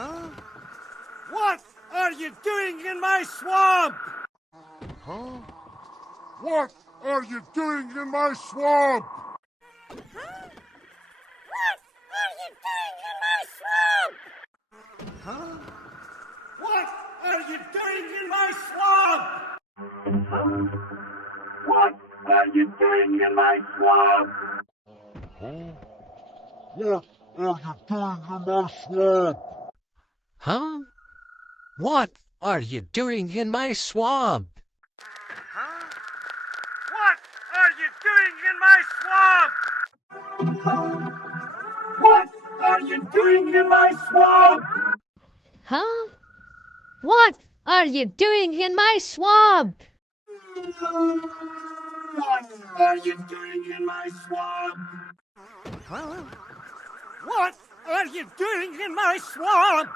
What are you doing in my swamp? Huh? What are you doing in my swamp? What are you doing in my swamp? What are you doing in my swamp? What are you doing in my swamp? Huh? What are you doing in my swamp? What are you doing in my swamp? What are you doing in my swamp? Huh? What are you doing in my swamp? What are you doing in my swamp? What are you doing in my swamp?